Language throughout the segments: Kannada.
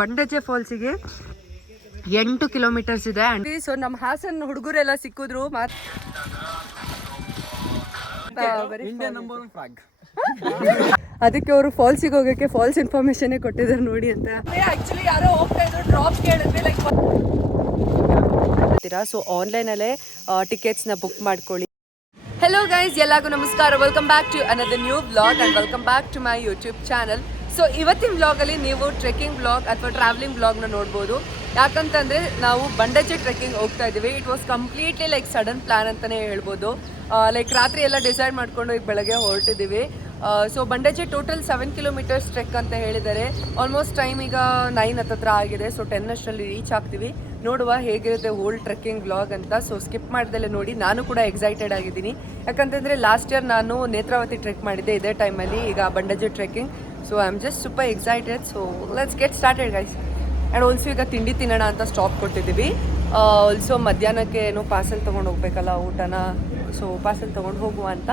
ಬಂಡಜೆ ಫಾಲ್ಸಿಗೆ 8 ಕಿಲೋಮೀಟರ್ಸ್ ಇದೆ. ಸೊ ನಮ್ಮ ಹಾಸನ್ ಹುಡುಗರೆಲ್ಲ ಸಿಕ್ಕಿದ್ರು ಅದಕ್ಕೆ ಅವರು ಫಾಲ್ಸಿಗೆ ಹೋಗೋಕ್ಕೆ ಫಾಲ್ಸ್ ಇನ್ಫಾರ್ಮೇಶನ್ ಕೊಟ್ಟಿದ್ದಾರೆ ನೋಡಿ ಅಂತ. ಆಕ್ಚುಲಿ ಯಾರೋ ಹೋಗ್ತಾ ಇದ್ರು, ಡ್ರಾಪ್ ಕೇಳಿದ್ರೆ ಲೈಕ್ ಸೊ ಆನ್ಲೈನಲ್ಲೇ ಟಿಕೆಟ್ಸ್ನ ಬುಕ್ ಮಾಡ್ಕೊಳ್ಳಿ. ಹೆಲೋ ಗೈಸ್, ಎಲ್ಲರಿಗೂ ನಮಸ್ಕಾರ. Welcome back to another new vlog and welcome back to my YouTube channel. So ಇವತ್ತಿನ ವ್ಲಾಗಲ್ಲಿ ನೀವು ಟ್ರೆಕ್ಕಿಂಗ್ ವ್ಲಾಗ್ ಅಥವಾ ಟ್ರಾವೆಲಿಂಗ್ ವ್ಲಾಗ್ನ ನೋಡ್ಬೋದು. ಯಾಕಂತಂದರೆ ನಾವು ಬಂಡಜೆ ಟ್ರೆಕ್ಕಿಂಗ್ ಹೋಗ್ತಾ ಇದ್ದೀವಿ. It was completely like sudden plan ಅಂತಲೇ ಹೇಳ್ಬೋದು. ಲೈಕ್ ರಾತ್ರಿ ಎಲ್ಲ ಡಿಸೈಡ್ ಮಾಡಿಕೊಂಡು ಈಗ ಬೆಳಗ್ಗೆ ಹೊರಟಿದ್ದೀವಿ. ಸೊ ಬಂಡಜೆ ಟೋಟಲ್ 7 ಕಿಲೋಮೀಟರ್ಸ್ ಟ್ರೆಕ್ ಅಂತ ಹೇಳಿದ್ದಾರೆ. ಆಲ್ಮೋಸ್ಟ್ ಟೈಮ್ ಈಗ 9 ಹತ್ತಿರ ಆಗಿದೆ. ಸೊ 10 ಅಷ್ಟರಲ್ಲಿ ರೀಚ್ ಆಗ್ತೀವಿ. ನೋಡುವ ಹೇಗಿರುತ್ತೆ ಹೋಲ್ ಟ್ರೆಕ್ಕಿಂಗ್ ವ್ಲಾಗ್ ಅಂತ. ಸೊ ಸ್ಕಿಪ್ ಮಾಡ್ದಲ್ಲೇ ನೋಡಿ. ನಾನು ಕೂಡ ಎಕ್ಸೈಟೆಡ್ ಆಗಿದ್ದೀನಿ. ಯಾಕಂತಂದರೆ ಲಾಸ್ಟ್ ಇಯರ್ ನಾನು ನೇತ್ರಾವತಿ ಟ್ರೆಕ್ ಮಾಡಿದ್ದೆ ಇದೇ ಟೈಮಲ್ಲಿ. ಈಗ Bandaje trekking. So I am just super excited. So let's get started guys. And also ಈಗ ತಿಂಡಿ ತಿನ್ನೋಣ ಅಂತ ಸ್ಟಾಪ್ ಕೊಟ್ಟಿದ್ದೀವಿ. ಆಲ್ಸೋ ಮಧ್ಯಾಹ್ನಕ್ಕೆ ಏನೋ ಪಾರ್ಸೆಲ್ ತೊಗೊಂಡು ಹೋಗ್ಬೇಕಲ್ಲ ಊಟನ. ಸೊ ಪಾರ್ಸೆಲ್ ತೊಗೊಂಡು ಹೋಗುವ ಅಂತ.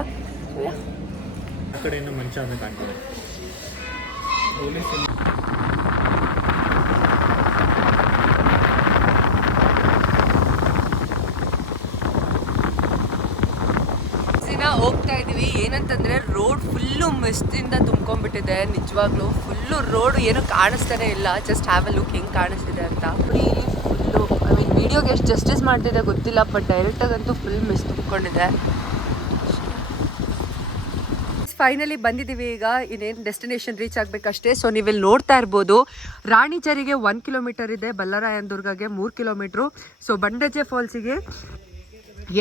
ಕಡೆಯಿಂದ ಮಂಚ ಅಂತ ಕಾಣ್ತದೆ. ಹೋಗ್ತಾ ಇದೀವಿ. ಏನಂತಂದ್ರೆ ರೋಡ್ ಫುಲ್ಲು ಮಿಸ್ಟಿಂದ ತುಂಬ್ಕೊಂಡ್ಬಿಟ್ಟಿದೆ. ನಿಜವಾಗ್ಲೂ ಫುಲ್ಲು ರೋಡ್ ಏನು ಕಾಣಿಸ್ತಾನೆ ಇಲ್ಲ. ಜಸ್ಟ್ ಹ್ಯಾವ್ ಅ ಲುಕ್ ಹೆಂಗೆ ಕಾಣಿಸ್ತಿದೆ ಅಂತ. ಫುಲ್ಲು ಐ ಮೀನ್ ವಿಡಿಯೋಗೆ ಎಷ್ಟು ಜಸ್ಟಿಸ್ ಮಾಡ್ತಿದೆ ಗೊತ್ತಿಲ್ಲ, ಬಟ್ ಡೈರೆಕ್ಟಾಗಂತೂ ಫುಲ್ ಮಿಸ್ ತುಂಬಿಕೊಂಡಿದೆ. ಫೈನಲಿ ಬಂದಿದ್ದೀವಿ. ಈಗ ಇನ್ನೇನು ಡೆಸ್ಟಿನೇಷನ್ ರೀಚ್ ಆಗಬೇಕಷ್ಟೇ. ಸೊ ನೀವಿಲ್ಲಿ ನೋಡ್ತಾ ಇರ್ಬೋದು, ರಾಣಿಜರಿಗೆ 1 ಕಿಲೋಮೀಟರ್ ಇದೆ, ಬಲ್ಲರಾಯನದುರ್ಗಗೆ 3 ಕಿಲೋಮೀಟ್ರು. ಸೊ ಬಂಡಜೆ ಫಾಲ್ಸಿಗೆ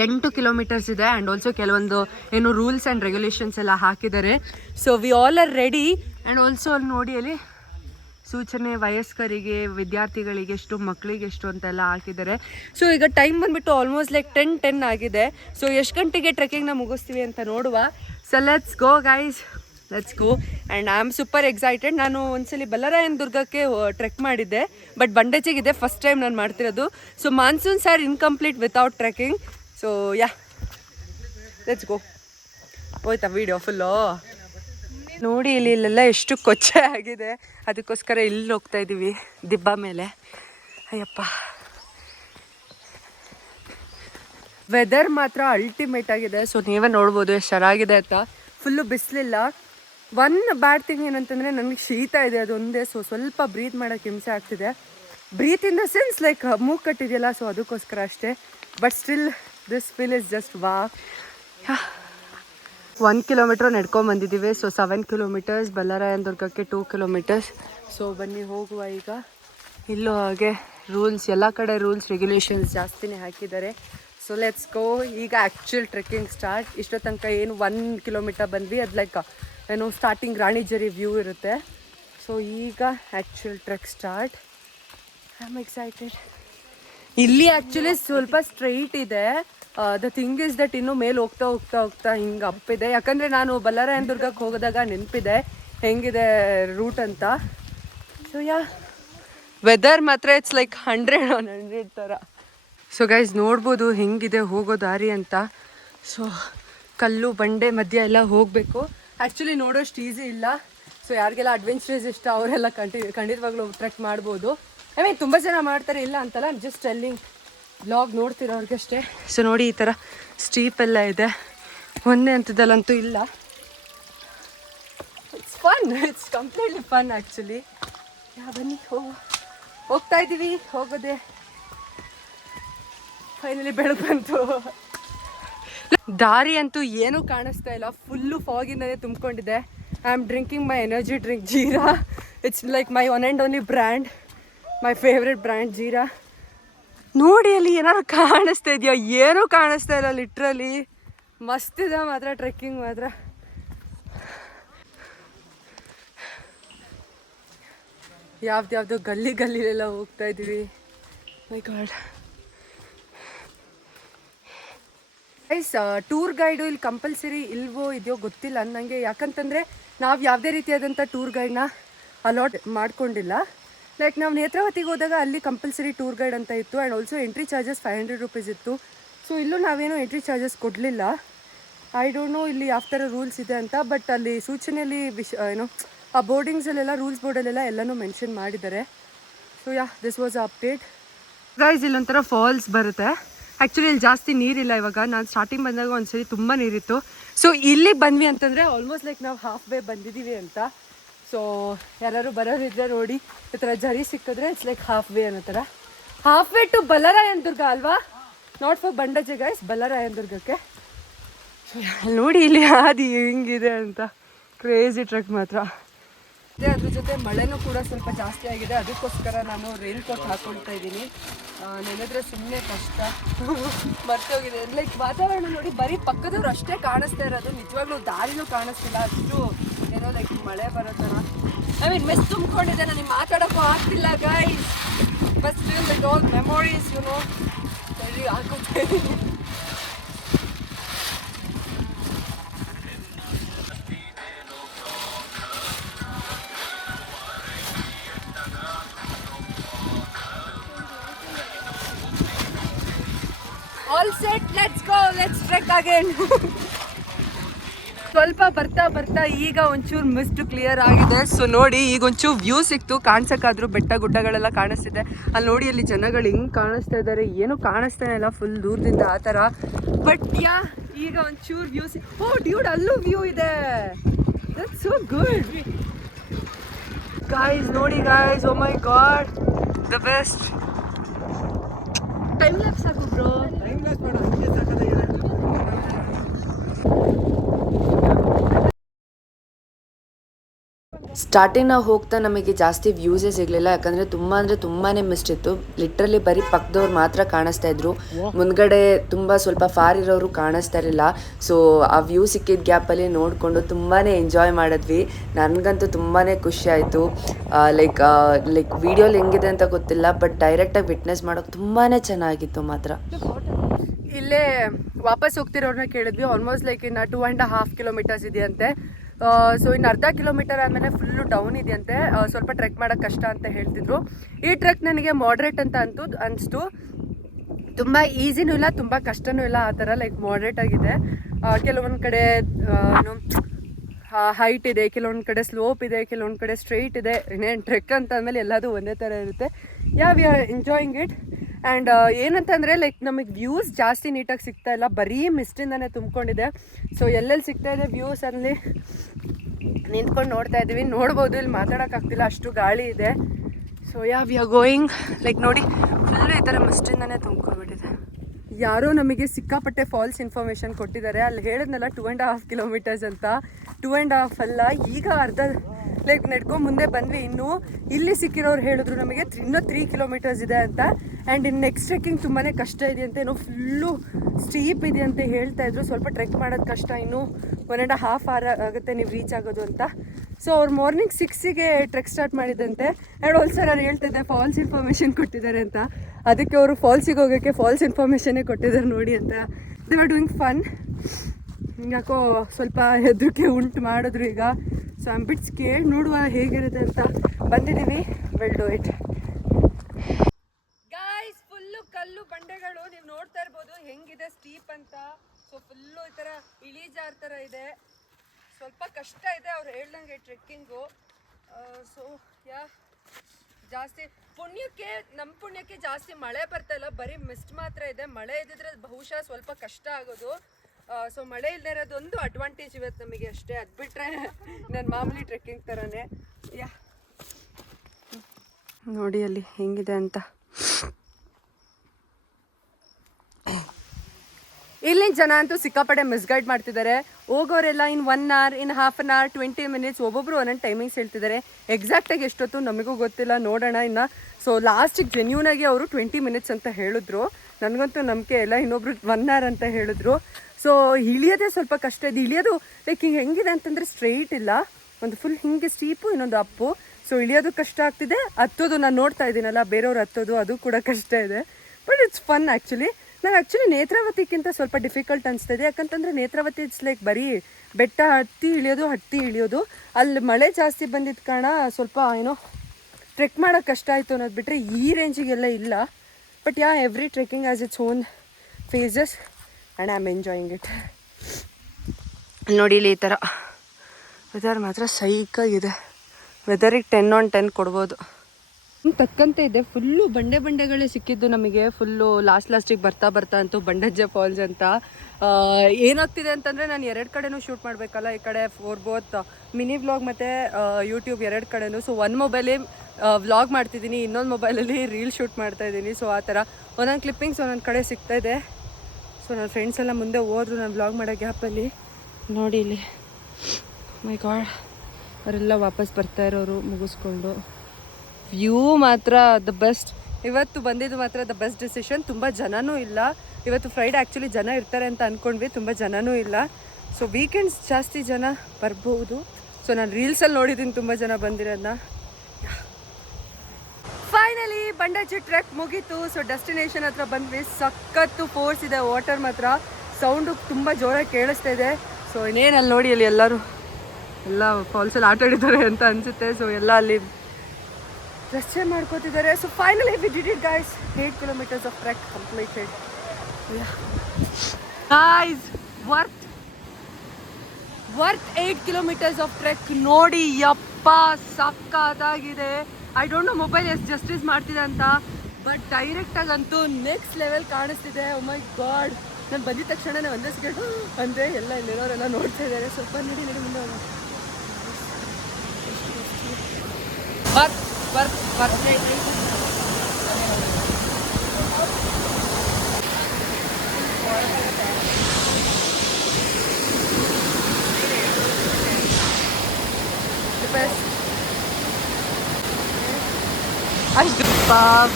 8 ಕಿಲೋಮೀಟರ್ಸ್ ಇದೆ. ಆ್ಯಂಡ್ ಆಲ್ಸೋ ಕೆಲವೊಂದು ಏನು ರೂಲ್ಸ್ ಆ್ಯಂಡ್ ರೆಗ್ಯುಲೇಷನ್ಸ್ ಎಲ್ಲ ಹಾಕಿದ್ದಾರೆ. So we all are ready. And also ಅಲ್ಲಿ ನೋಡಿ, ಅಲ್ಲಿ ಸೂಚನೆ ವಯಸ್ಕರಿಗೆ, ವಿದ್ಯಾರ್ಥಿಗಳಿಗೆ ಎಷ್ಟು, ಮಕ್ಕಳಿಗೆ ಎಷ್ಟು ಅಂತೆಲ್ಲ ಹಾಕಿದ್ದಾರೆ. ಸೊ ಈಗ ಟೈಮ್ ಬಂದುಬಿಟ್ಟು ಆಲ್ಮೋಸ್ಟ್ ಲೈಕ್ 10 ಆಗಿದೆ. ಸೊ ಎಷ್ಟು ಗಂಟೆಗೆ ಟ್ರೆಕ್ಕಿಂಗ್ನ ಮುಗಿಸ್ತೀವಿ ಅಂತ ನೋಡುವ. So let's go guys, let's go. And I am super excited. ನಾನು ಒಂದ್ಸಲಿ ಬಲ್ಲರಾಯನದುರ್ಗಕ್ಕೆ ಟ್ರೆಕ್ ಮಾಡಿದ್ದೆ, ಬಟ್ ಬಂಡಜೆಗಿದೆ ಫಸ್ಟ್ ಟೈಮ್ ನಾನು ಮಾಡ್ತಿರೋದು. So monsoons are incomplete without trekking. So yeah, let's go. ಹೋಯ್ತಾ ವಿಡಿಯೋ ಫುಲ್ಲು ನೋಡಿ. ಇಲ್ಲೆಲ್ಲ ಎಷ್ಟು ಕೊಚ್ಚೆ ಆಗಿದೆ. ಅದಕ್ಕೋಸ್ಕರ ಇಲ್ಲಿ ಹೋಗ್ತಾ ಇದ್ದೀವಿ, ದಿಬ್ಬ ಮೇಲೆ. ಅಯ್ಯಪ್ಪ, ವೆದರ್ ಮಾತ್ರ ಅಲ್ಟಿಮೇಟ್ ಆಗಿದೆ. ಸೊ ನೀವೇ ನೋಡ್ಬೋದು ಎಷ್ಟು ಚೆನ್ನಾಗಿದೆ ಅಂತ. ಫುಲ್ಲು ಬಿಸಿಲಿಲ್ಲ. ಒನ್ ಬ್ಯಾಡ್ ಥಿಂಗ್ ಏನಂತಂದರೆ ನನಗೆ ಶೀತ ಇದೆ, ಅದೊಂದೇ. ಸೊ ಸ್ವಲ್ಪ ಬ್ರೀತ್ ಮಾಡೋಕ್ಕೆ ಹಿಂಸೆ ಆಗ್ತಿದೆ. Breath in the sense like ಮೂಗು ಕಟ್ಟಿದೆಯಲ್ಲ, ಸೊ ಅದಕ್ಕೋಸ್ಕರ ಅಷ್ಟೇ. But still this feel is just wow. 1 kilometre ನಡ್ಕೊಂಬಂದಿದ್ದೀವಿ. ಸೊ 7 ಕಿಲೋಮೀಟರ್ಸ್, ಬಲ್ಲರಾಯನದುರ್ಗಕ್ಕೆ 2 ಕಿಲೋಮೀಟರ್ಸ್. ಸೊ ಬನ್ನಿ ಹೋಗುವ ಈಗ. ಇಲ್ಲೂ ಹಾಗೆ ರೂಲ್ಸ್, ಎಲ್ಲ ಕಡೆ ರೂಲ್ಸ್ ರೆಗ್ಯುಲೇಷನ್ಸ್ ಜಾಸ್ತಿನೇ ಹಾಕಿದ್ದಾರೆ. ಸೊ ಲೆಟ್ಸ್ ಗೋ. ಈಗ ಆ್ಯಕ್ಚುಯಲ್ ಟ್ರೆಕ್ಕಿಂಗ್ ಸ್ಟಾರ್ಟ್. ಇಷ್ಟೋ ತನಕ ಏನು 1 ಕಿಲೋಮೀಟರ್ ಬಂದ್ವಿ, ಅದು ಲೈಕ್ ಏನು ಸ್ಟಾರ್ಟಿಂಗ್ ರಾಣಿಜರಿ ವ್ಯೂ ಇರುತ್ತೆ. ಸೊ ಈಗ actual trek start. I am excited. ಇಲ್ಲಿ ಆ್ಯಕ್ಚುಲಿ ಸ್ವಲ್ಪ ಸ್ಟ್ರೈಟ್ ಇದೆ. ದ ಥಿಂಗ್ ಇಸ್ ದಟ್ ಇನ್ನೂ ಮೇಲೆ ಹೋಗ್ತಾ ಹೋಗ್ತಾ ಹೋಗ್ತಾ ಹಿಂಗೆ ಅಪ್ಪಿದೆ. ಯಾಕಂದರೆ ನಾನು ಬಲ್ಲರಾಯನದುರ್ಗಕ್ಕೆ ಹೋಗೋದಾಗ ನೆನಪಿದೆ ಹೆಂಗಿದೆ ರೂಟ್ ಅಂತ. ಸೊ ಯಾ, ವೆದರ್ ಮಾತ್ರ ಇಟ್ಸ್ ಲೈಕ್ 100 ಥರ. ಸೊ ಗೈಸ್ ನೋಡ್ಬೋದು ಹೆಂಗಿದೆ ಹೋಗೋ ದಾರಿ ಅಂತ. ಸೊ ಕಲ್ಲು ಬಂಡೆ ಮಧ್ಯ ಎಲ್ಲ ಹೋಗಬೇಕು. ಆ್ಯಕ್ಚುಲಿ ನೋಡೋಷ್ಟು ಈಸಿ ಇಲ್ಲ. ಸೊ ಯಾರಿಗೆಲ್ಲ ಅಡ್ವೆಂಚರ್ಸ್ ಇಷ್ಟ ಅವರೆಲ್ಲ ಖಂಡಿತವಾಗ್ಲೂ ಟ್ರೆಕ್ ಮಾಡ್ಬೋದು. ಐ ಮೀನ್ ತುಂಬ ಜನ ಮಾಡ್ತಾರೆ, ಇಲ್ಲ ಅಂತಲ್ಲ. ಜಸ್ಟ್ ಟೆಲ್ಲಿಂಗ್, ಬ್ಲಾಗ್ ನೋಡ್ತಿರೋರ್ಗಷ್ಟೇ. ಸೊ ನೋಡಿ, ಈ ಥರ ಸ್ಟೀಪ್ ಎಲ್ಲ ಇದೆ. ಒಂದೇ ಅಂತದಲ್ಲಂತೂ ಇಲ್ಲ. It's fun, it's completely fun actually. ಬನ್ನಿ ಹೋಗ್ತಾ ಇದ್ದೀವಿ. ಹೋಗೋದೆ ಫೈನಲಿ ಬೆಳಗ್ಗೆ ಬಂತು. ದಾರಿ ಅಂತೂ ಏನೂ ಕಾಣಿಸ್ತಾ ಇಲ್ಲ, ಫುಲ್ಲು ಫಾಗಿಂದನೇ ತುಂಬಿಕೊಂಡಿದೆ. I am drinking my energy drink Jeera. It's like my one and only brand, my favourite brand Jeera. ನೋಡಿ ಅಲ್ಲಿ ಏನಾದ್ರು ಕಾಣಿಸ್ತಾ ಇದೆಯಾ? ಏನೂ ಕಾಣಿಸ್ತಾ ಇಲ್ಲ ಲಿಟ್ರಲಿ. ಮಸ್ತಿದೆ ಮಾತ್ರ ಟ್ರೆಕ್ಕಿಂಗ್ ಮಾತ್ರ. ಯಾವ್ದ್ಯಾವುದೋ ಗಲ್ಲಿಲೆಲ್ಲ ಹೋಗ್ತಾ ಇದ್ದೀವಿ. ಮೈ ಗಾಡ್ ಗೈಸ್, ಟೂರ್ ಗೈಡು ಇಲ್ಲಿ ಕಂಪಲ್ಸರಿ ಇಲ್ವೋ ಇದೆಯೋ ಗೊತ್ತಿಲ್ಲ ನನಗೆ. ಯಾಕಂತಂದರೆ ನಾವು ಯಾವುದೇ ರೀತಿಯಾದಂಥ ಟೂರ್ ಗೈಡ್ನ ಅಲಾಟ್ ಮಾಡ್ಕೊಂಡಿಲ್ಲ. ಲೈಕ್ ನಾವು ನೇತ್ರಾವತಿಗೆ ಹೋದಾಗ ಅಲ್ಲಿ ಕಂಪಲ್ಸರಿ ಟೂರ್ ಗೈಡ್ ಅಂತ ಇತ್ತು. And also entry charges 500 rupees ಇತ್ತು. ಸೊ ಇಲ್ಲೂ ನಾವೇನೋ ಎಂಟ್ರಿ ಚಾರ್ಜಸ್ ಕೊಡಲಿಲ್ಲ. ಐ ಡೋಂಟ್ ನೋ ಇಲ್ಲಿ ಯಾವ ಥರ ರೂಲ್ಸ್ ಇದೆ ಅಂತ. ಬಟ್ ಅಲ್ಲಿ ಸೂಚನೆಯಲ್ಲಿ ಏನೋ ಆ ಬೋರ್ಡಿಂಗ್ಸಲ್ಲೆಲ್ಲ, ರೂಲ್ಸ್ ಬೋರ್ಡಲ್ಲೆಲ್ಲ ಎಲ್ಲನೂ ಮೆನ್ಷನ್ ಮಾಡಿದ್ದಾರೆ. So ya this was update guys. ಇಲ್ಲೊಂಥರ ಫಾಲ್ಸ್ ಬರುತ್ತೆ. ಆ್ಯಕ್ಚುಲಿ ಇಲ್ಲಿ ಜಾಸ್ತಿ ನೀರಿಲ್ಲ ಇವಾಗ. ನಾನು ಸ್ಟಾರ್ಟಿಂಗ್ ಬಂದಾಗ ಒಂದ್ಸರಿ ತುಂಬ ನೀರಿತ್ತು. ಸೊ ಇಲ್ಲಿಗೆ ಬಂದ್ವಿ ಅಂತಂದರೆ ಆಲ್ಮೋಸ್ಟ್ ಲೈಕ್ ನಾವು ಹಾಫ್ ವೇ ಬಂದಿದ್ದೀವಿ ಅಂತ. ಸೊ ಯಾರು ಬರೋರಿದ್ರೆ ನೋಡಿ, ಈ ಥರ ಜರಿ ಸಿಕ್ಕಿದ್ರೆ ಇಟ್ಸ್ ಲೈಕ್ ಹಾಫ್ ವೇ ಅನ್ನೋ ಥರ. ಹಾಫ್ ವೇ ಟು ಬಲ್ಲರಾಯನ ದುರ್ಗ ಅಲ್ವಾ, ನಾಟ್ ಫಾರ್ ಬಂಡಜೆ ಗೈಸ್, ಬಲ್ಲರಾಯನ ದುರ್ಗಕ್ಕೆ. ನೋಡಿ ಇಲ್ಲಿ ಅದು ಹೆಂಗಿದೆ ಅಂತ, ಕ್ರೇಜಿ ಟ್ರೆಕ್ ಮಾತ್ರ. ಅದ್ರ ಜೊತೆ ಮಳೆನೂ ಕೂಡ ಸ್ವಲ್ಪ ಜಾಸ್ತಿ ಆಗಿದೆ. ಅದಕ್ಕೋಸ್ಕರ ನಾನು ರೈನ್ ಕೋಟ್ ಹಾಕ್ಕೊಳ್ತಾ ಇದ್ದೀನಿ. ನೆನೆದ್ರೆ ಸುಮ್ಮನೆ ಕಷ್ಟ. ಮರ್ತೋಗಿದೆ. ಲೈಕ್ ವಾತಾವರಣ ನೋಡಿ, ಬರೀ ಪಕ್ಕದವ್ರು ಅಷ್ಟೇ ಕಾಣಿಸ್ತಾ ಇರೋದು, ನಿಜವಾಗ್ಲೂ ದಾರಿನೂ ಕಾಣಿಸ್ತಿಲ್ಲ. ಅಷ್ಟು ಏನೋ ಲೈಕ್ ಮಳೆ ಬರೋ ಥರ. ಐ ಮೀನ್ ಮೆಸ್ ತುಂಬಿಕೊಂಡಿದೆ. ನನಗೆ ಮಾತಾಡೋಕ್ಕೂ ಆಗ್ತಿಲ್ಲ guys. But still like all memories you know ಸರಿ ಹಾಕೋತಾ ಇದ್ದೀನಿ. All set, let's go, let's trek again. ಸ್ವಲ್ಪ ಬರ್ತಾ ಬರ್ತಾ ಈಗ ಒಂಚೂರು ಮಿಸ್ಟ್ ಕ್ಲಿಯರ್ ಆಗಿದೆ. ಸೊ ನೋಡಿ, ಈಗ ಒಂಚೂರು ವ್ಯೂ ಸಿಕ್ತು. ಕಾಣಿಸೋಕ್ಕಾದ್ರೂ ಬೆಟ್ಟ ಗುಡ್ಡಗಳೆಲ್ಲ ಕಾಣಿಸ್ತಿದೆ. ಅಲ್ಲಿ ನೋಡಿ, ಅಲ್ಲಿ ಜನಗಳು ಹೆಂಗೆ ಕಾಣಿಸ್ತಾ ಇದ್ದಾರೆ, ಏನೂ ಕಾಣಿಸ್ತಾನೆ ಇಲ್ಲ ಫುಲ್ ದೂರದಿಂದ ಆ ಥರ. ಬಟ್ ಯಾ ಈಗ ಒಂಚೂರು ವ್ಯೂ ಓ ಡ್ಯೂಡ್, ಅಲ್ಲೂ ವ್ಯೂ ಇದೆ. That's so good guys. ನೋಡಿ guys, oh my God, the best. Time lapse ಹಾಕು ಬ್ರೋ. ಸ್ಟಾರ್ಟಿಂಗ್ ನಾವು ಹೋಗ್ತಾ ನಮಗೆ ಜಾಸ್ತಿ ವ್ಯೂಸೇ ಸಿಗಲಿಲ್ಲ. ಯಾಕಂದರೆ ತುಂಬಾ ಮಿಸ್ಟ್ ಇತ್ತು. ಲಿಟ್ರಲಿ ಬರೀ ಪಕ್ಕದವ್ರು ಮಾತ್ರ ಕಾಣಿಸ್ತಾ ಇದ್ರು. ಮುಂದ್ಗಡೆ ತುಂಬ ಸ್ವಲ್ಪ ಫಾರ್ ಇರೋರು ಕಾಣಿಸ್ತಾ ಇರಲಿಲ್ಲ. ಸೊ ಆ ವ್ಯೂ ಸಿಕ್ಕಿದ ಗ್ಯಾಪಲ್ಲಿ ನೋಡಿಕೊಂಡು ತುಂಬಾ ಎಂಜಾಯ್ ಮಾಡಿದ್ವಿ. ನನಗಂತೂ ತುಂಬಾ ಖುಷಿ ಆಯಿತು. ಲೈಕ್ ವಿಡಿಯೋಲಿ ಹೆಂಗಿದೆ ಅಂತ ಗೊತ್ತಿಲ್ಲ, ಬಟ್ ಡೈರೆಕ್ಟಾಗಿ ವಿಟ್ನೆಸ್ ಮಾಡೋಕೆ ತುಂಬಾ ಚೆನ್ನಾಗಿತ್ತು ಮಾತ್ರ. ಇಲ್ಲೇ ವಾಪಸ್ ಹೋಗ್ತಿರೋರನ್ನ ಕೇಳಿದ್ವಿ. ಆಲ್ಮೋಸ್ಟ್ ಲೈಕ್ ಇನ್ನು 2.5 ಕಿಲೋಮೀಟರ್ಸ್ ಇದೆಯಂತೆ. ಸೊ ಇನ್ನು ಅರ್ಧ ಕಿಲೋಮೀಟರ್ ಆದಮೇಲೆ ಫುಲ್ಲು ಡೌನ್ ಇದೆಯಂತೆ. ಸ್ವಲ್ಪ ಟ್ರೆಕ್ ಮಾಡೋಕ್ಕೆ ಕಷ್ಟ ಅಂತ ಹೇಳ್ತಿದ್ರು. ಈ ಟ್ರೆಕ್ ನನಗೆ ಮಾಡ್ರೇಟ್ ಅಂತ ಅನಿಸ್ತು. ತುಂಬ ಈಸಿನೂ ಇಲ್ಲ, ತುಂಬ ಕಷ್ಟನೂ ಇಲ್ಲ, ಆ ಥರ ಲೈಕ್ ಮಾಡ್ರೇಟ್ ಆಗಿದೆ. ಕೆಲವೊಂದು ಕಡೆ ಹೈಟ್ ಇದೆ, ಕೆಲವೊಂದು ಕಡೆ ಸ್ಲೋಪ್ ಇದೆ, ಕೆಲವೊಂದು ಕಡೆ ಸ್ಟ್ರೈಟ್ ಇದೆ. ಇನ್ನೇನು ಟ್ರೆಕ್ ಅಂತ ಅಂದಮೇಲೆ ಎಲ್ಲದೂ ಒಂದೇ ಥರ ಇರುತ್ತೆ. We are enjoying it. And ಏನಂತಂದರೆ ಲೈಕ್ ನಮಗೆ ವ್ಯೂಸ್ ಜಾಸ್ತಿ ನೀಟಾಗಿ ಸಿಗ್ತಾ ಇಲ್ಲ, ಬರೀ ಮಿಸ್ಟಿಂದನೇ ತುಂಬಿಕೊಂಡಿದೆ. ಸೊ ಎಲ್ಲೆಲ್ಲಿ ಸಿಗ್ತಾ ಇದೆ ವ್ಯೂಸ್ ಅಲ್ಲಿ ನಿಂತ್ಕೊಂಡು ನೋಡ್ತಾ ಇದ್ದೀವಿ. ನೋಡ್ಬೋದು, ಇಲ್ಲಿ ಮಾತಾಡೋಕ್ಕಾಗ್ತಿಲ್ಲ, ಅಷ್ಟು ಗಾಳಿ ಇದೆ. So we are going. Like ನೋಡಿ, ಫುಲ್ಲು ಈ ಥರ ಮಿಸ್ಟಿಂದನೇ ತುಂಬ್ಕೊಂಡ್ಬಿಟ್ಟಿದೆ. ಯಾರೋ ನಮಗೆ ಸಿಕ್ಕಾಪಟ್ಟೆ ಫಾಲ್ಸ್ ಇನ್ಫಾರ್ಮೇಷನ್ ಕೊಟ್ಟಿದ್ದಾರೆ. ಅಲ್ಲಿ ಹೇಳಿದ್ನಲ್ಲ 2.5 ಕಿಲೋಮೀಟರ್ಸ್ ಅಂತ. 2.5 ಅಲ್ಲ, ಈಗ ಅರ್ಧ ಲೈಕ್ ನಡ್ಕೊಂಡು ಮುಂದೆ ಬಂದ್ವಿ. ಇನ್ನೂ ಇಲ್ಲಿ ಸಿಕ್ಕಿರೋರು ಹೇಳಿದ್ರು ನಮಗೆ ಇನ್ನೂ 3 ಕಿಲೋಮೀಟರ್ಸ್ ಇದೆ ಅಂತ. ಆ್ಯಂಡ್ ಇನ್ನು ನೆಕ್ಸ್ಟ್ ಟ್ರೆಕ್ಕಿಂಗ್ ತುಂಬಾ ಕಷ್ಟ ಇದೆಯಂತೆ, ಏನೋ ಫುಲ್ಲು ಸ್ಟೀಪ್ ಇದೆಯಂತೆ ಹೇಳ್ತಾ ಇದ್ರು. ಸ್ವಲ್ಪ ಟ್ರೆಕ್ ಮಾಡೋದು ಕಷ್ಟ, ಇನ್ನೂ 1.5 hour ಆಗುತ್ತೆ ನೀವು ರೀಚ್ ಆಗೋದು ಅಂತ. ಸೊ ಅವ್ರು ಮಾರ್ನಿಂಗ್ 6ಗೆ ಟ್ರೆಕ್ ಸ್ಟಾರ್ಟ್ ಮಾಡಿದ್ದಂತೆ. ಆ್ಯಂಡ್ ಆಲ್ಸೋ ನಾನು ಹೇಳ್ತಿದ್ದೆ ಫಾಲ್ಸ್ ಇನ್ಫಾರ್ಮೇಷನ್ ಕೊಟ್ಟಿದ್ದಾರೆ ಅಂತ. ಅದಕ್ಕೆ ಅವರು ಫಾಲ್ಸಿಗೆ ಹೋಗೋಕ್ಕೆ ಫಾಲ್ಸ್ ಇನ್ಫಾರ್ಮೇಷನ್ನೇ ಕೊಟ್ಟಿದ್ದಾರೆ ನೋಡಿ ಅಂತ. They are doing fun. ಯಾಕೋ ಸ್ವಲ್ಪ ಹೆದರಿಕೆ ಉಂಟು ಮಾಡಿದ್ರು ಈಗ. So I am bit scared. ನೋಡುವ ಹೇಗಿರುತ್ತೆ ಅಂತ ಬಂದಿದ್ದೀವಿ. Will do it guys. Full ಕಲ್ಲು ಬಂಡೆಗಳು ನೀವು ನೋಡ್ತಾ ಇರ್ಬೋದು ಹೆಂಗಿದೆ ಸ್ಟೀಪ್ ಅಂತ. ಸೊ ಫುಲ್ಲು ಈ ಥರ ಇಳಿಜಾರು ಥರ ಇದೆ. ಸ್ವಲ್ಪ ಕಷ್ಟ ಇದೆ ಅವ್ರು ಹೇಳ್ದಂಗೆ ಟ್ರೆಕ್ಕಿಂಗು. ಸೊ ಜಾಸ್ತಿ ನಮ್ಮ ಪುಣ್ಯಕ್ಕೆ ಜಾಸ್ತಿ ಮಳೆ ಬರ್ತಾ ಇಲ್ಲ, ಬರೀ ಮಿಸ್ಟ್ ಮಾತ್ರ ಇದೆ. ಮಳೆ ಇದ್ದಿದ್ರೆ ಬಹುಶಃ ಸ್ವಲ್ಪ ಕಷ್ಟ ಆಗೋದು. ಸೊ ಮಳೆ ಇಲ್ಲದೆ ಇರೋದೊಂದು ಅಡ್ವಾಂಟೇಜ್ ಇವತ್ತು ನಮಗೆ ಅಷ್ಟೇ. ಅದು ಬಿಟ್ಟರೆ ನನ್ನ ಮಾಮೂಲಿ ಟ್ರೆಕ್ಕಿಂಗ್ ಥರನೇ. ನೋಡಿ ಅಲ್ಲಿ ಹೆಂಗಿದೆ ಅಂತ. ಇಲ್ಲಿನ ಜನ ಅಂತೂ ಸಿಕ್ಕಾಪಟ್ಟೆ ಮಿಸ್ಗೈಡ್ ಮಾಡ್ತಿದ್ದಾರೆ. ಹೋಗೋರೆಲ್ಲ in 1 hour, in half an hour, 20 minutes, ಒಬ್ಬೊಬ್ರು ಒಂದೊಂದು ಟೈಮಿಂಗ್ಸ್ ಹೇಳ್ತಿದ್ದಾರೆ. ಎಕ್ಸಾಕ್ಟಾಗಿ ಎಷ್ಟೊತ್ತು ನಮಗೂ ಗೊತ್ತಿಲ್ಲ, ನೋಡೋಣ ಇನ್ನು. ಸೊ ಲಾಸ್ಟಿಗೆ ಜೆನ್ಯೂನಾಗಿ ಅವರು 20 minutes ಅಂತ ಹೇಳಿದ್ರು. ನನಗಂತೂ ನಂಬಿಕೆ ಇಲ್ಲ. ಇನ್ನೊಬ್ರು 1 hour ಅಂತ ಹೇಳಿದ್ರು. ಸೊ ಇಳಿಯೋದೇ ಸ್ವಲ್ಪ ಕಷ್ಟ ಇದೆ. ಇಳಿಯೋದು ಲೈಕ್ ಹಿಂಗೆ ಹೆಂಗಿದೆ ಅಂತಂದರೆ ಸ್ಟ್ರೈಟ್ ಇಲ್ಲ, ಒಂದು ಫುಲ್ ಹಿಂಗೆ ಸ್ಟೀಪು, ಇನ್ನೊಂದು ಅಪ್ಪು. ಸೊ ಇಳಿಯೋದು ಕಷ್ಟ ಆಗ್ತಿದೆ. ಹತ್ತೋದು ನಾನು ನೋಡ್ತಾ ಇದ್ದೀನಲ್ಲ ಬೇರೆಯವ್ರು ಹತ್ತೋದು, ಅದು ಕೂಡ ಕಷ್ಟ ಇದೆ. But it's fun actually. ನಾನು ಆ್ಯಕ್ಚುಲಿ ನೇತ್ರಾವತಿಗಿಂತ ಸ್ವಲ್ಪ ಡಿಫಿಕಲ್ಟ್ ಅನಿಸ್ತಿದೆ. ಯಾಕಂತಂದರೆ ನೇತ್ರಾವತಿ ಇಟ್ಸ್ ಲೈಕ್ ಬರೀ ಬೆಟ್ಟ ಹತ್ತಿ ಇಳಿಯೋದು. ಅಲ್ಲಿ ಮಳೆ ಜಾಸ್ತಿ ಬಂದಿದ್ದ ಕಾರಣ ಸ್ವಲ್ಪ ಏನೋ ಟ್ರೆಕ್ ಮಾಡೋಕ್ಕೆ ಕಷ್ಟ ಆಯಿತು ಅನ್ನೋದು ಬಿಟ್ಟರೆ ಈ ರೇಂಜಿಗೆಲ್ಲ ಇಲ್ಲ. But every trekking has its own phases and I am enjoying it. ನೋಡಿ ಇಲ್ಲಿ ಈ ಥರ ವೆದರ್ ಮಾತ್ರ ಸೈಕಾಗಿದೆ. ವೆದರಿಗೆ 10 on 10 ಕೊಡ್ಬೋದು. ತಕ್ಕಂತೆ ಇದೆ, ಫುಲ್ಲು ಬಂಡೆಗಳೇ ಸಿಕ್ಕಿದ್ದು ನಮಗೆ. ಫುಲ್ಲು ಲಾಸ್ಟಿಗೆ ಬರ್ತಾ ಅಂತೂ ಬಂಡಜ್ಜೆ ಫಾಲ್ಸ್ ಅಂತ. ಏನಾಗ್ತಿದೆ ಅಂತಂದರೆ ನಾನು 2 ಕಡೆನೂ ಶೂಟ್ ಮಾಡಬೇಕಲ್ಲ, ಈ ಕಡೆ ಬೋತ್ ಮಿನಿ ವ್ಲಾಗ್ ಮತ್ತು ಯೂಟ್ಯೂಬ್ 2 ಕಡೆನೂ. ಸೊ ಒಂದು ಮೊಬೈಲೇ ವ್ಲಾಗ್ ಮಾಡ್ತಿದ್ದೀನಿ, ಇನ್ನೊಂದು ಮೊಬೈಲಲ್ಲಿ ರೀಲ್ ಶೂಟ್ ಮಾಡ್ತಾಯಿದ್ದೀನಿ. ಸೊ ಆ ಥರ ಒಂದೊಂದು ಕ್ಲಿಪ್ಪಿಂಗ್ಸ್ ಒಂದೊಂದು ಕಡೆ ಸಿಗ್ತಾಯಿದೆ. ಸೊ ನನ್ನ ಫ್ರೆಂಡ್ಸ್ ಎಲ್ಲ ಮುಂದೆ ಹೋದ್ರು ನಾನು ವ್ಲಾಗ್ ಮಾಡೋ ಗ್ಯಾಪಲ್ಲಿ. ನೋಡಿ ಇಲ್ಲಿ ಮೈ ಗಾಡ್, ಅವರೆಲ್ಲ ವಾಪಸ್ ಬರ್ತಾ ಇರೋರು ಮುಗಿಸ್ಕೊಂಡು. ವ್ಯೂ ಮಾತ್ರ ದ ಬೆಸ್ಟ್. ಇವತ್ತು ಬಂದಿದ್ದು ಮಾತ್ರ ದ ಬೆಸ್ಟ್ ಡಿಸಿಷನ್. ತುಂಬ ಜನನೂ ಇಲ್ಲ ಇವತ್ತು, ಫ್ರೈಡೆ ಆ್ಯಕ್ಚುಲಿ ಜನ ಇರ್ತಾರೆ ಅಂತ ಅಂದ್ಕೊಂಡ್ವಿ, ತುಂಬ ಜನನೂ ಇಲ್ಲ. ಸೊ ವೀಕೆಂಡ್ಸ್ ಜಾಸ್ತಿ ಜನ ಬರ್ಬೋದು. ಸೊ ನಾನು ರೀಲ್ಸಲ್ಲಿ ನೋಡಿದ್ದೀನಿ ತುಂಬ ಜನ ಬಂದಿರೋದನ್ನ. ಫೈನಲಿ ಬಂಡಜ್ಜಿ ಟ್ರೆಕ್ ಮುಗೀತು. ಸೊ ಡೆಸ್ಟಿನೇಷನ್ ಹತ್ರ ಬಂದ್ವಿ. ಸಖತ್ತು ಫೋರ್ಸ್ ಇದೆ ವಾಟರ್ ಮಾತ್ರ, ಸೌಂಡು ತುಂಬ ಜೋರಾಗಿ ಕೇಳಿಸ್ತಾ ಇದೆ. ಸೊ ಇನ್ನೇನು ಅಲ್ಲಿ ನೋಡಿ, ಅಲ್ಲಿ ಎಲ್ಲರೂ ಎಲ್ಲ ಫಾಲ್ಸಲ್ಲಿ ಆಟ ಆಡಿದ್ದಾರೆ ಅಂತ ಅನಿಸುತ್ತೆ. ಸೊ ಎಲ್ಲ ಅಲ್ಲಿ ರೆಸ್ಟ್ ಮಾಡ್ಕೋತಿದ್ದಾರೆ. So finally we did it guys. 8 kilometers of trek completed. Guys worth 8 kilometers of trek. ನೋಡಿ ಯಪ್ಪ ಸಕ್ಕತ್ತಾಗಿದೆ. ಐ ಡೋಂಟ್ ನೋ ಮೊಬೈಲ್ ಎಷ್ಟು ಜಸ್ಟಿಸ್ ಮಾಡ್ತಿದೆ ಅಂತ, ಬಟ್ ಡೈರೆಕ್ಟಾಗಂತೂ ನೆಕ್ಸ್ಟ್ ಲೆವೆಲ್ ಕಾಣಿಸ್ತಿದೆ. ಓ ಮೈ ಗಾಡ್, ನಾನು ಬಂದಿದ ತಕ್ಷಣ ಒಂದೇ ಸೆಕೆಂಡ್ ಅಂದರೆ ಎಲ್ಲ ಇಲ್ಲಿರೋರೆಲ್ಲ ನೋಡ್ತಾ ಇದ್ದಾರೆ. ಸ್ವಲ್ಪ ನಡಿ ಮುಂದೆ ವರ್ತ್ ಅಷ್ಟು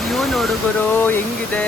ವ್ಯೂ ನೋಡು ಗುರು ಹೆಂಗಿದೆ.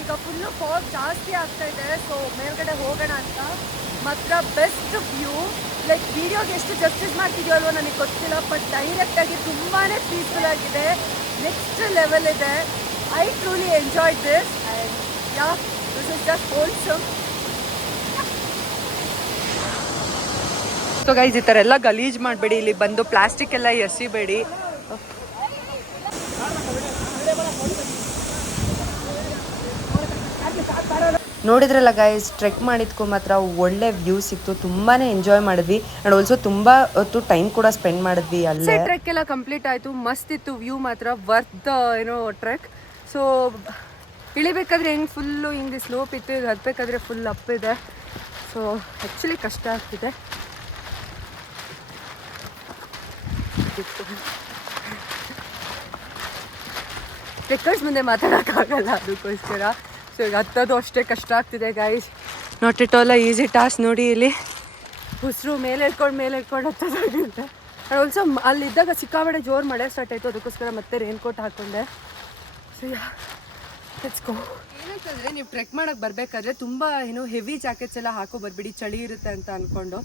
ಈಗ ಫುಲ್ಲು ಫಾಗ್ ಜಾಸ್ತಿ ಆಗ್ತಾ ಇದೆ. ಸೊ ಮೇಲ್ಗಡೆ ಹೋಗೋಣ ಅಂತ. ಮಾತ್ರ ಬೆಸ್ಟ್ ವ್ಯೂ. ಲೈಕ್ ವಿಡಿಯೋಗೆ ಎಷ್ಟು ಜಸ್ಟಿಸ್ ಮಾಡ್ತಿದ್ಯೋ ಅಲ್ವೋ ನನಗೆ ಗೊತ್ತಿಲ್ಲ, ಬಟ್ ಡೈರೆಕ್ಟಾಗಿ ತುಂಬಾ ಪೀಸ್ಫುಲ್ ಆಗಿದೆ. ನೆಕ್ಸ್ಟ್ ಲೆವೆಲ್ ಇದೆ. I truly enjoyed this and yeah this is just wholesome. So guys, ಈ ಥರ ಎಲ್ಲ ಗಲೀಜ್ ಮಾಡಬೇಡಿ, ಇಲ್ಲಿ ಬಂದು ಪ್ಲಾಸ್ಟಿಕ್ ಎಲ್ಲ ಎಸಿಬೇಡಿ. ನೋಡಿದ್ರಲ್ಲ ಗೈಸ್, ಟ್ರೆಕ್ ಮಾಡಿದ್ಕೂ ಮಾತ್ರ ಒಳ್ಳೆ ವ್ಯೂ ಸಿಕ್ತು. ತುಂಬಾ ಎಂಜಾಯ್ ಮಾಡಿದ್ವಿ ಆ್ಯಂಡ್ ಆಲ್ಸೋ ತುಂಬ ಹೊತ್ತು ಟೈಮ್ ಕೂಡ ಸ್ಪೆಂಡ್ ಮಾಡಿದ್ವಿ ಅಲ್ಲೇ. ಟ್ರೆಕ್ ಎಲ್ಲ ಕಂಪ್ಲೀಟ್ ಆಯಿತು. ಮಸ್ತ್ ಇತ್ತು ವ್ಯೂ ಮಾತ್ರ, ವರ್ತ್ ಟ್ರೆಕ್. ಸೊ ಇಳಿಬೇಕಾದ್ರೆ ಹೆಂಗೆ ಫುಲ್ಲು ಹಿಂಗೆ ಸ್ಲೋಪ್ ಇತ್ತು, ಈಗ ಹತ್ತಬೇಕಾದ್ರೆ ಫುಲ್ ಅಪ್ ಇದೆ. ಸೊ ಆ್ಯಕ್ಚುಲಿ ಕಷ್ಟ ಆಗ್ತಿದೆ. ಟ್ರೆಕ್ಕರ್ಸ್ ಮುಂದೆ ಮಾತಾಡೋಕ್ಕಾಗಲ್ಲ, ಅದಕ್ಕೋಸ್ಕರ. ಸೊ ಈಗ ಹತ್ತೋದು ಅಷ್ಟೇ ಕಷ್ಟ ಆಗ್ತಿದೆ guys. Not it all easy task. ನೋಡಿ ಇಲ್ಲಿ ಉಸಿರು ಮೇಲೆ ಇಟ್ಕೊಂಡು ಹತ್ತೋದಾಗುತ್ತೆ. ಆಲ್ಸೋ ಅಲ್ಲಿದ್ದಾಗ ಸಿಕ್ಕಾಬಡೆ ಜೋರು ಮಳೆ ಸ್ಟಾರ್ಟ್ ಆಯಿತು, ಅದಕ್ಕೋಸ್ಕರ ಮತ್ತೆ ರೇನ್ಕೋಟ್ ಹಾಕ್ಕೊಂಡೆ. So let's go. ಏನಂತಂದರೆ ನೀವು ಟ್ರೆಕ್ ಮಾಡೋಕ್ಕೆ ಬರಬೇಕಾದ್ರೆ ತುಂಬ ಹೆವಿ ಜಾಕೆಟ್ಸ್ ಎಲ್ಲ ಹಾಕೋ ಬರಬೇಡಿ, ಚಳಿ ಇರುತ್ತೆ ಅಂತ ಅಂದ್ಕೊಂಡು.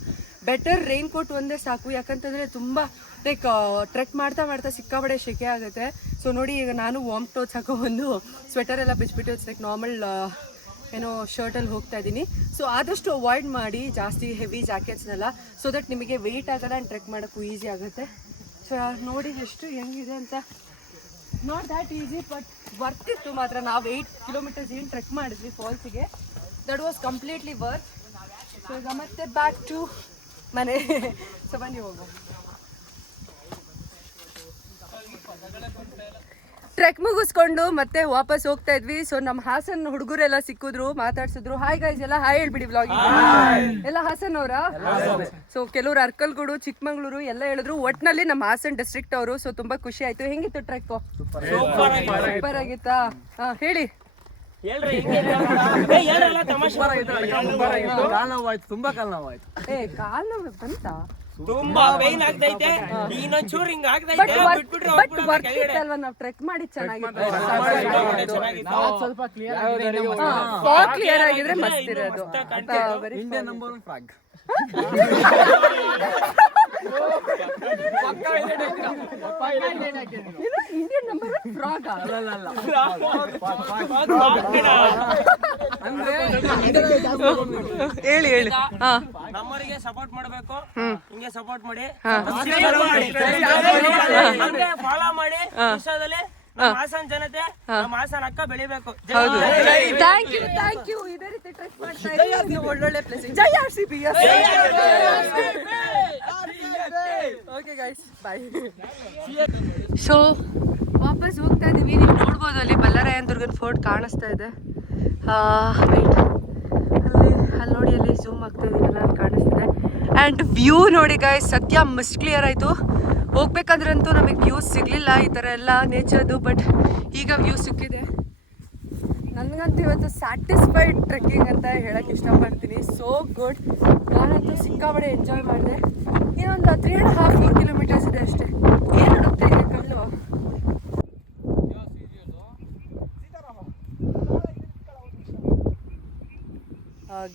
ಬೆಟರ್ ರೈನ್ಕೋಟ್ ಒಂದೇ ಸಾಕು. ಯಾಕಂತಂದರೆ ತುಂಬ ಲೈಕ್ ಟ್ರೆಕ್ ಮಾಡ್ತಾ ಸಿಕ್ಕಾಬಡೆ ಸೆಕೆ ಆಗುತ್ತೆ. ಸೊ ನೋಡಿ, ಈಗ ನಾನು ವಾರ್ಮ್ ಕ್ಲೋತ್ಸ್ ಹಾಕೊಂಡು ಸ್ವೆಟರ್ ಎಲ್ಲ ಬಿಚ್ಚಿಬಿಟ್ಟು ಲೈಕ್ ನಾರ್ಮಲ್ ಶರ್ಟಲ್ಲಿ ಹೋಗ್ತಾ ಇದ್ದೀನಿ. ಸೊ ಆದಷ್ಟು ಅವಾಯ್ಡ್ ಮಾಡಿ ಜಾಸ್ತಿ ಹೆವಿ ಜಾಕೆಟ್ಸ್ನೆಲ್ಲ, ಸೊ ದಟ್ ನಿಮಗೆ ವೆಯ್ಟ್ ಆಗಲ್ಲ ಆ್ಯಂಡ್ ಟ್ರೆಕ್ ಮಾಡೋಕ್ಕೂ ಈಸಿ ಆಗುತ್ತೆ. ಸೊ ನೋಡಿ ಎಷ್ಟು ಹೆಂಗಿದೆ ಅಂತ. Not that easy, but worth ಇತ್ತು ಮಾತ್ರ. ನಾವು 8 kilometers ಏನು ಟ್ರೆಕ್ ಮಾಡಿದ್ವಿ ಫಾಲ್ಸಿಗೆ, that was completely worth. So ಈಗ ಮತ್ತೆ ಬ್ಯಾಕ್ ಟು ಮನೆ. ಸೊ ಬನ್ನಿ ಹೋಗೋ. ಟ್ರೆಕ್ ಮುಗಿಸ್ಕೊಂಡು ಮತ್ತೆ ವಾಪಸ್ ಹೋಗ್ತಾ ಇದ್ವಿ. ಸೊ ನಮ್ಮ ಹಾಸನ್ ಹುಡುಗರೆಲ್ಲ ಸಿಕ್ಕಿದ್ರು, ಮಾತಾಡ್ಸಿದ್ರು. ಹಾಯ್ ಗೈಸ್, ಎಲ್ಲ ಹಾಯ್ ಹೇಳ್ಬಿಡಿ ವ್ಲಾಗಿಂಗ್. ಎಲ್ಲ ಹಾಸನ್ ಅವರ. ಸೊ ಕೆಲವರು ಅರ್ಕಲ್ಗೂಡು, ಚಿಕ್ಕಮಂಗ್ಳೂರು ಎಲ್ಲ ಹೇಳಿದ್ರು. ಒಟ್ಟಿನಲ್ಲಿ ನಮ್ಮ ಹಾಸನ್ ಡಿಸ್ಟ್ರಿಕ್ಟ್ ಅವರು. ಸೊ ತುಂಬಾ ಖುಷಿ ಆಯ್ತು. ಹೆಂಗಿತ್ತು ಟ್ರೆಕ್? ಸೂಪರ್ ಆಗಿತ್ತಾ? ಹೇಳಿ. ತುಂಬಾ ಕಾಲ್ ನೋವಾಯ್ತು. ಕಾಲ್ ನೋವು ಬಂತಾ? ತುಂಬಾ ಪೈನ್ ಆಗ್ತೈತೆ ಇನ್ನೊಂದ್ ಚೂರ್ ಹಿಂಗ್ ಆಗ್ತೈತೆ ಬಿಟ್ಬಿಟ್ರೆ ಹೋಗ್ಬಿಡೋದು ಅಲ್ವಾ ನಾವು ಟ್ರೆಕ್ ಮಾಡಿ ಚೆನ್ನಾಗಿತ್ತು ಸ್ವಲ್ಪ ಕ್ಲಿಯರ್ ಆಗಿದ್ರೆ ಮಸ್ತ್ ಇರೋದು Indian number 1 frog Indian number frog ಹೇಳಿ ಹೇಳಿ ನಮ್ಮವರಿಗೆ ಸಪೋರ್ಟ್ ಮಾಡ್ಬೇಕು ಹಿಂಗೆ ಸಪೋರ್ಟ್ ಮಾಡಿ ಫಾಲೋ ಮಾಡಿ ಇನ್ಸ್ಟಾದಲ್ಲಿ ನಮ್ಮ ಹಾಸನ್ ಜನತೆ ನಮ್ಮ ಹಾಸನ್ ಅಕ್ಕ ಬೆಳಿಬೇಕು ಥ್ಯಾಂಕ್ ಯು ಇದೇ ರೀತಿ ಟ್ರೆಕ್ ಮಾಡ್ತಾ ಇರಿ ಒಳ್ಳೊಳ್ಳೆ ಪ್ಲೇಸ್ ಜೈ RCB okay guys bye so ವಾಪಸ್ ಹೋಗ್ತಾ ಇದೀವಿ ನೀವು ನೋಡ್ಬೋದು ಅಲ್ಲಿ ಬಲ್ಲಾರಾಯನ ದುರ್ಗನ ಫೋರ್ಟ್ ಕಾಣಿಸ್ತಾ ಇದೆ ವೇಟ್ ಅಲ್ಲಿ ನೋಡಿ ಅಲ್ಲಿ ಝೂಮ್ ಆಗ್ತಾ ಇದೀನಲ್ಲ ಅಲ್ಲಿ ಕಾಣಿಸ್ತಿದೆ ಆ್ಯಂಡ್ ವ್ಯೂ ನೋಡಿ ಗೈಸ್ ಸದ್ಯ ಮಿಸ್ಟ್ ಕ್ಲಿಯರ್ ಆಯಿತು ಹೋಗ್ಬೇಕಂದ್ರಂತೂ ನಮಗೆ ವ್ಯೂಸ್ ಸಿಗಲಿಲ್ಲ ಈ ಥರ ಎಲ್ಲ ನೇಚರ್ದು ಬಟ್ ಈಗ ವ್ಯೂ ಸಿಕ್ಕಿದೆ ನನಗಂತೂ ಇವತ್ತು ಸ್ಯಾಟಿಸ್ಫೈಡ್ ಟ್ರೆಕ್ಕಿಂಗ್ ಅಂತ ಹೇಳಕ್ಕೆ ಇಷ್ಟಪಡ್ತೀನಿ ಸೋ ಗುಡ್ ನಾನಂತೂ ಸಿಕ್ಕಾಬಡೆ ಎಂಜಾಯ್ ಮಾಡಿದೆ ಇನ್ನೊಂದು 3.5-4 ಕಿಲೋಮೀಟರ್ಸ್ ಇದೆ ಅಷ್ಟೇ ಏನು ಹುಡುಕ್ತಾ ಇದೆ ಕಲ್ಲು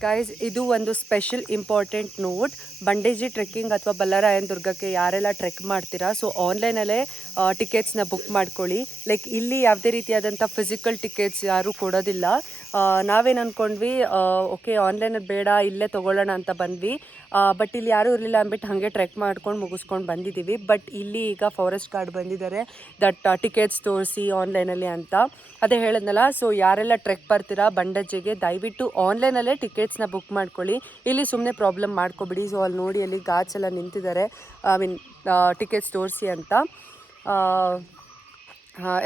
ಗೈಸ್ ಇದು ಒಂದು ಸ್ಪೆಷಲ್ ಇಂಪಾರ್ಟೆಂಟ್ ನೋಟ್ ಬಂಡೇಜಿ ಟ್ರೆಕ್ಕಿಂಗ್ ಅಥವಾ ಬಲ್ಲಾರಾಯನ ದುರ್ಗಕ್ಕೆ ಯಾರೆಲ್ಲ ಟ್ರೆಕ್ ಮಾಡ್ತೀರಾ ಸೊ ಆನ್ಲೈನಲ್ಲೇ ಟಿಕೆಟ್ಸ್ನ ಬುಕ್ ಮಾಡ್ಕೊಳ್ಳಿ ಲೈಕ್ ಇಲ್ಲಿ ಯಾವುದೇ ರೀತಿಯಾದಂಥ ಫಿಸಿಕಲ್ ಟಿಕೆಟ್ಸ್ ಯಾರೂ ಕೊಡೋದಿಲ್ಲ ನಾವೇನು ಅಂದ್ಕೊಂಡ್ವಿ ಓಕೆ ಆನ್ಲೈನಲ್ಲಿ ಬೇಡ ಇಲ್ಲೇ ತೊಗೊಳ್ಳೋಣ ಅಂತ ಬಂದ್ವಿ ಬಟ್ ಇಲ್ಲಿ ಯಾರೂ ಇರಲಿಲ್ಲ ಅಂದ್ಬಿಟ್ಟು ಹಾಗೆ ಟ್ರೆಕ್ ಮಾಡ್ಕೊಂಡು ಮುಗಿಸ್ಕೊಂಡು ಬಂದಿದ್ದೀವಿ ಬಟ್ ಇಲ್ಲಿ ಈಗ ಫಾರೆಸ್ಟ್ ಗಾರ್ಡ್ ಬಂದಿದ್ದಾರೆ ದಟ್ ಟಿಕೆಟ್ಸ್ ತೋರಿಸಿ ಆನ್ಲೈನಲ್ಲಿ ಅಂತ ಅದೇ ಹೇಳಿದ್ನಲ್ಲ ಸೊ ಯಾರೆಲ್ಲ ಟ್ರೆಕ್ ಬರ್ತೀರಾ ಬಂಡಜ್ಜಿಗೆ ದಯವಿಟ್ಟು ಆನ್ಲೈನಲ್ಲೇ ಟಿಕೆಟ್ಸ್ನ ಬುಕ್ ಮಾಡ್ಕೊಳ್ಳಿ ಇಲ್ಲಿ ಸುಮ್ಮನೆ ಪ್ರಾಬ್ಲಮ್ ಮಾಡ್ಕೊಬಿಡಿ ಸೊ ಅಲ್ಲಿ ನೋಡಿ ಅಲ್ಲಿ ಗಾರ್ಡ್ಸ್ ಎಲ್ಲ ನಿಂತಿದ್ದಾರೆ ಐ ಮೀನ್ ಟಿಕೆಟ್ಸ್ ತೋರಿಸಿ ಅಂತ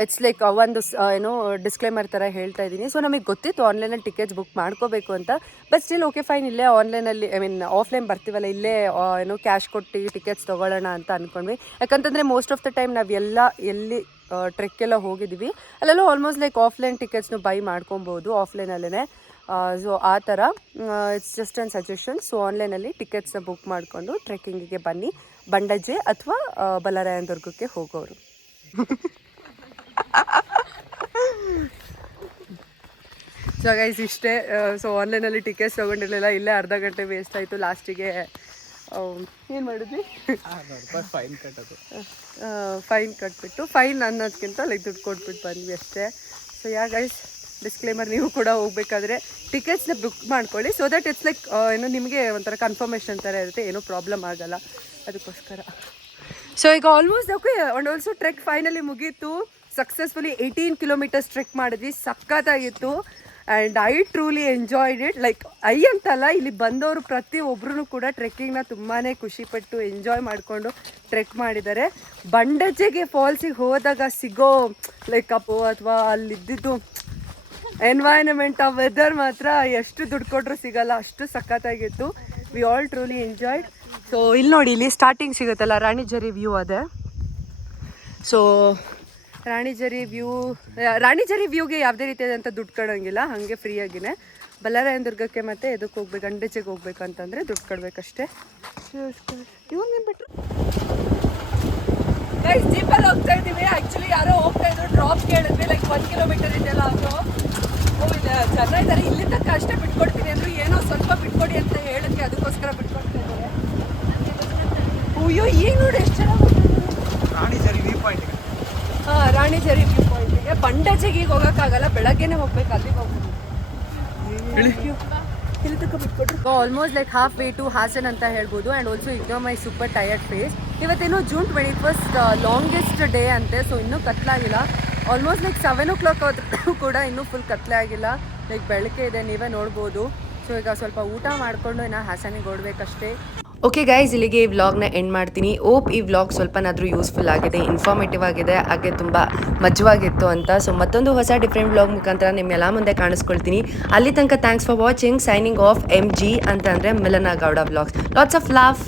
ಇಟ್ಸ್ ಲೈಕ್ ಒಂದು ಏನೋ ಡಿಸ್ಕ್ಲೇಮರ್ ಥರ ಹೇಳ್ತಾ ಇದ್ದೀನಿ ಸೊ ನಮಗೆ ಗೊತ್ತಿತ್ತು ಆನ್ಲೈನಲ್ಲಿ ಟಿಕೆಟ್ಸ್ ಬುಕ್ ಮಾಡ್ಕೋಬೇಕು ಅಂತ ಬಟ್ ಸ್ಟಿಲ್ ಓಕೆ ಫೈನ್ ಇಲ್ಲೇ ಆನ್ಲೈನಲ್ಲಿ ಐ ಮೀನ್ ಆಫ್ಲೈನ್ ಬರ್ತೀವಲ್ಲ ಇಲ್ಲೇ ಏನೋ ಕ್ಯಾಶ್ ಕೊಟ್ಟು ಟಿಕೆಟ್ಸ್ ತೊಗೊಳ್ಳೋಣ ಅಂತ ಅಂದ್ಕೊಂಡ್ವಿ ಯಾಕಂತಂದರೆ ಮೋಸ್ಟ್ ಆಫ್ ದ ಟೈಮ್ ನಾವು ಎಲ್ಲಿ ಟ್ರೆಕ್ ಎಲ್ಲ ಹೋಗಿದ್ದೀವಿ ಅಲ್ಲೆಲ್ಲ ಆಲ್ಮೋಸ್ಟ್ ಲೈಕ್ ಆಫ್ಲೈನ್ ಟಿಕೆಟ್ಸ್ನು ಬೈ ಮಾಡ್ಕೊಬೋದು ಆಫ್ಲೈನಲ್ಲೇ ಸೊ ಆ ಥರ it's just on suggestion so ಆನ್ಲೈನಲ್ಲಿ ಟಿಕೆಟ್ಸ್ನ ಬುಕ್ ಮಾಡಿಕೊಂಡು ಟ್ರೆಕ್ಕಿಂಗಿಗೆ ಬನ್ನಿ ಬಂಡಜ್ಜೆ ಅಥವಾ ಬಲ್ಲಾರಾಯನ ದುರ್ಗಕ್ಕೆ ಹೋಗೋರು ಸೊ ಗೈಸ್ ಇಷ್ಟೇ ಸೊ ಆನ್ಲೈನಲ್ಲಿ ಟಿಕೆಟ್ಸ್ ತೊಗೊಂಡಿರಲಿಲ್ಲ ಇಲ್ಲೇ ಅರ್ಧ ಗಂಟೆ ವೇಸ್ಟ್ ಆಯಿತು ಲಾಸ್ಟಿಗೆ ಏನು ಮಾಡಿದ್ವಿ ಫೈನ್ ಕಟ್ಬಿಟ್ಟು ಫೈನ್ ಅನ್ನೋದಕ್ಕಿಂತ ಲೈಕ್ ದುಡ್ಡು ಕೊಟ್ಬಿಟ್ಟು ಬಂದ್ವಿ ಅಷ್ಟೇ ಸೊ ಯಾ ಗೈಸ್ ಡಿಸ್ಕ್ಲೇಮರ್ ನೀವು ಕೂಡ ಹೋಗಬೇಕಾದ್ರೆ ಟಿಕೆಟ್ಸ್ನ ಬುಕ್ ಮಾಡ್ಕೊಳ್ಳಿ ಸೊ ದಟ್ ಇಟ್ಸ್ ಲೈಕ್ ಏನೋ ನಿಮಗೆ ಒಂಥರ ಕನ್ಫರ್ಮೇಷನ್ ಥರ ಇರುತ್ತೆ ಏನೂ ಪ್ರಾಬ್ಲಮ್ ಆಗಲ್ಲ ಅದಕ್ಕೋಸ್ಕರ ಸೊ ಈಗ almost okay and also trek finally ಮುಗೀತು ಸಕ್ಸಸ್ಫುಲಿ 18 ಕಿಲೋಮೀಟರ್ಸ್ ಟ್ರೆಕ್ ಮಾಡಿದ್ವಿ ಸಖತ್ತಾಗಿತ್ತು and I truly enjoyed it like ಅಂತಲ್ಲ ಇಲ್ಲಿ ಬಂದವರು ಪ್ರತಿಯೊಬ್ಬರೂ ಕೂಡ ಟ್ರೆಕ್ಕಿಂಗ್ನ ತುಂಬಾ ಖುಷಿಪಟ್ಟು ಎಂಜಾಯ್ ಮಾಡಿಕೊಂಡು ಟ್ರೆಕ್ ಮಾಡಿದ್ದಾರೆ ಬಂಡಜ್ಜೆಗೆ ಫಾಲ್ಸಿಗೆ ಹೋದಾಗ ಸಿಗೋ ಲೈಕ್ ಅಪ್ಪು ಅಥವಾ ಅಲ್ಲಿದ್ದು ಎನ್ವೈರನ್ಮೆಂಟ್ ಆ ವೆದರ್ ಮಾತ್ರ ಎಷ್ಟು ದುಡ್ಡು ಕೊಟ್ಟರು ಸಿಗಲ್ಲ ಅಷ್ಟು ಸಖತ್ತಾಗಿತ್ತು we all truly enjoyed so ಇಲ್ಲಿ ನೋಡಿ ಇಲ್ಲಿ ಸ್ಟಾರ್ಟಿಂಗ್ ಸಿಗುತ್ತಲ್ಲ ರಾಣಿಜರಿ ವ್ಯೂ ಅದೇ ಸೊ ರಾಣಿಜರಿ ವ್ಯೂಗೆ ಯಾವುದೇ ರೀತಿಯಾದಂಥ ದುಡ್ಡು ಕೊಡೋಂಗಿಲ್ಲ ಹಾಗೆ ಫ್ರೀಯಾಗಿನೇ ಬಲ್ಲಾರಾಯನ ದುರ್ಗಕ್ಕೆ ಮತ್ತು ಇದಕ್ಕೆ ಹೋಗ್ಬೇಕು ಗಂಡಚೆಗೆ ಹೋಗ್ಬೇಕಂತಂದರೆ ದುಡ್ಡು ಕೊಡಬೇಕಷ್ಟೇ ಇವನು ಬಿಟ್ಟರು ಗೈಸ್ ಜೀಪಲ್ಲಿ ಹೋಗ್ತಾ ಇದ್ದೀವಿ ಆ್ಯಕ್ಚುಲಿ ಯಾರೋ ಹೋಗ್ತಾ ಇದ್ರು ಡ್ರಾಪ್ ಕೇಳಿದ್ವಿ ಲೈಕ್ 1 ಕಿಲೋಮೀಟರ್ ಇದೆಯಲ್ಲ ಅದು ಜನ ಇದ್ದಾರೆ ಇಲ್ಲಿ ತನಕ ಅಷ್ಟೇ ಬಿಟ್ಕೊಡ್ತೀನಿ ಅಂದರು ಏನೋ ಸ್ವಲ್ಪ ಬಿಟ್ಕೊಡಿ ಅಂತ ಹೇಳಿದ್ವಿ ಅದಕ್ಕೋಸ್ಕರ ಬಿಟ್ಕೊಡ್ತಾ ಇದ್ದಾರೆ ಅಯ್ಯೋ ಈಗ ನೋಡಿ ಎಷ್ಟು ಚೆನ್ನಾಗಿ Ranijhari view point Ranijhari view ಪಾಯಿಂಟಿಗೆ ಬಂಡಜ್ಜಿಗೆ ಈಗ ಹೋಗೋಕ್ಕಾಗಲ್ಲ ಬೆಳಗ್ಗೆನೇ ಹೋಗ್ಬೇಕು ಅಲ್ಲಿಗೆ ಹೋಗ್ಬೇಕು ಇಲ್ಲಿ ತನಕ ಬಿಟ್ಕೊಟ್ರು almost like half way to Hassan ಅಂತ ಹೇಳ್ಬೋದು and also ignore my super tired face ಇವತ್ತೇನೋ ಜೂನ್ 21 ಲಾಂಗೆಸ್ಟ್ ಡೇ ಅಂತೆ ಸೊ ಇನ್ನೂ ಕತ್ಲಾಗಿಲ್ಲ ಆಲ್ಮೋಸ್ಟ್ ಲೈಕ್ 7 o'clock ಆದ್ರೂ ಕೂಡ ಇನ್ನೂ ಫುಲ್ ಕತ್ಲೆ ಆಗಿಲ್ಲ ಲೈಕ್ ಬೆಳಕೆ ಇದೆ ನೀವೇ ನೋಡ್ಬೋದು ಸೊ ಈಗ ಸ್ವಲ್ಪ ಊಟ ಮಾಡಿಕೊಂಡು ಇನ್ನು ಹಾಸನಿಗೆ ಓಡಬೇಕಷ್ಟೇ ಓಕೆ ಗೈಸ್ ಇಲ್ಲಿಗೆ ಈ ವ್ಲಾಗ್ನ ಎಂಡ್ ಮಾಡ್ತೀನಿ ಓಪ್ ಈ ವ್ಲಾಗ್ ಸ್ವಲ್ಪನಾದರೂ ಯೂಸ್ಫುಲ್ ಆಗಿದೆ ಇನ್ಫಾರ್ಮೇಟಿವ್ ಆಗಿದೆ ಹಾಗೆ ತುಂಬ ಮಜವಾಗಿತ್ತು ಅಂತ ಸೊ ಮತ್ತೊಂದು ಹೊಸ ಡಿಫ್ರೆಂಟ್ ವ್ಲಾಗ್ ಮುಖಾಂತರ ನಿಮ್ಮೆಲ್ಲ ಮುಂದೆ ಕಾಣಿಸ್ಕೊಳ್ತೀನಿ ಅಲ್ಲಿ ತನಕ thanks for watching signing off MG ಅಂತಂದರೆ ಮಿಲನ Gowda vlogs lots of love